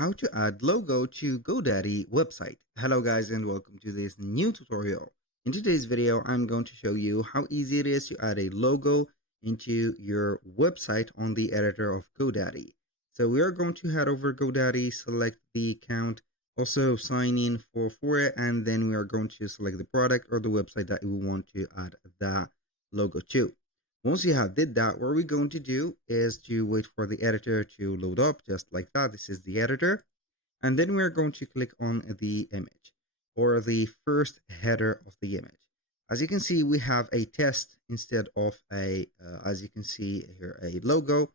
how to add logo to GoDaddy website. Hello guys and welcome to this new tutorial. In today's video, I'm going to show you how easy it is to add a logo into your website on the editor of GoDaddy. So we are going to head over GoDaddy, select the account, also sign in for it, and then we are going to select the product or the website that we want to add that logo to. Once you have did that, what we're going to do is to wait for the editor to load up just like that. This is the editor. And then we're going to click on the image or the first header of the image. As you can see, we have a test instead of as you can see here, a logo.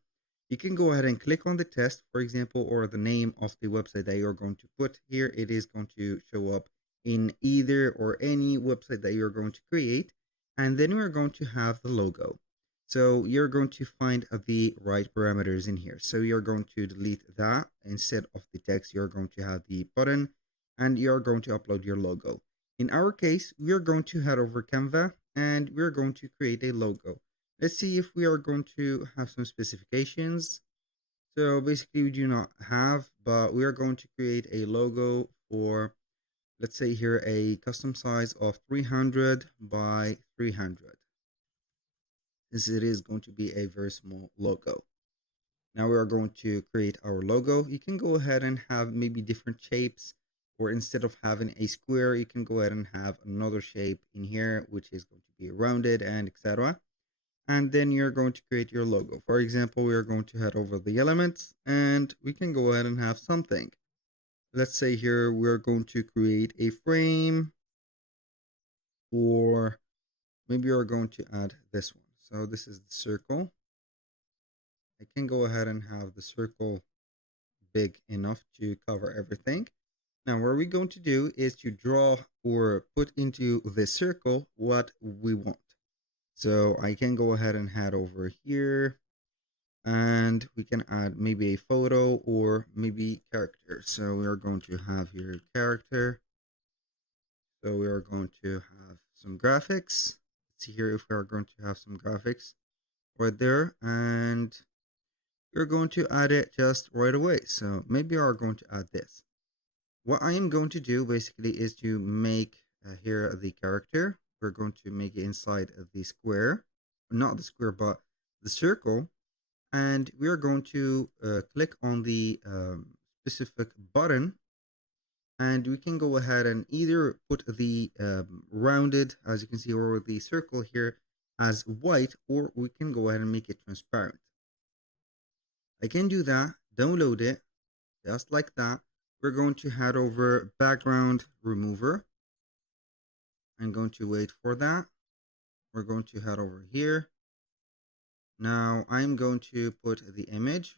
You can go ahead and click on the test, for example, or the name of the website that you're going to put here. It is going to show up in either or any website that you're going to create. And then we're going to have the logo. So you're going to find the right parameters in here. So you're going to delete that. Instead of the text, you're going to have the button and you're going to upload your logo. In our case, we're going to head over Canva and we're going to create a logo. Let's see if we are going to have some specifications. So basically we do not have, but we are going to create a logo for, let's say here, a custom size of 300 by 300. Since it is going to be a very small logo. Now we are going to create our logo. You can go ahead and have maybe different shapes, or instead of having a square, you can go ahead and have another shape in here, which is going to be rounded and etc. And then you're going to create your logo. For example, we are going to head over the elements and we can go ahead and have something. Let's say here we're going to create a frame, or maybe we're going to add this one. So this is the circle. I can go ahead and have the circle big enough to cover everything. Now what we're going to do is to draw or put into the circle what we want. So I can go ahead and head over here and we can add maybe a photo or maybe character. So we are going to have here character. So we are going to have some graphics. Let's see here if we are going to have some graphics right there, and we're going to add it just right away. So maybe we are going to add this. What I am going to do basically is to make here the character. We're going to make it inside of the square, not the square, but the circle. And we are going to click on the specific button. And we can go ahead and either put the rounded, as you can see, or the circle here as white, or we can go ahead and make it transparent. I can do that, download it, just like that. We're going to head over background remover. I'm going to wait for that. We're going to head over here. Now I'm going to put the image.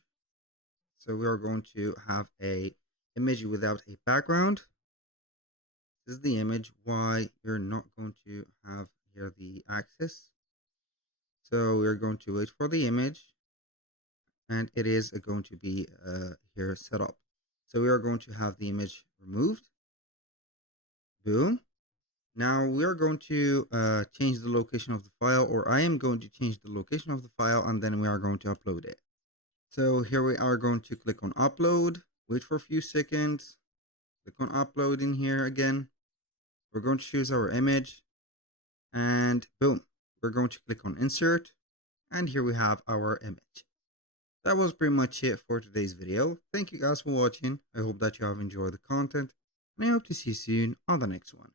So we are going to have a image without a background. This is the image. Why you're not going to have here the axis. So we're going to wait for the image, and it is going to be here set up. So we are going to have the image removed. Boom. Now we are going to change the location of the file, or I am going to change the location of the file, and then we are going to upload it. So here we are going to click on upload, wait for a few seconds, click on upload in here again. We're going to choose our image, and boom, we're going to click on insert, and here we have our image. That was pretty much it for today's video. Thank you guys for watching. I hope that you have enjoyed the content, and I hope to see you soon on the next one.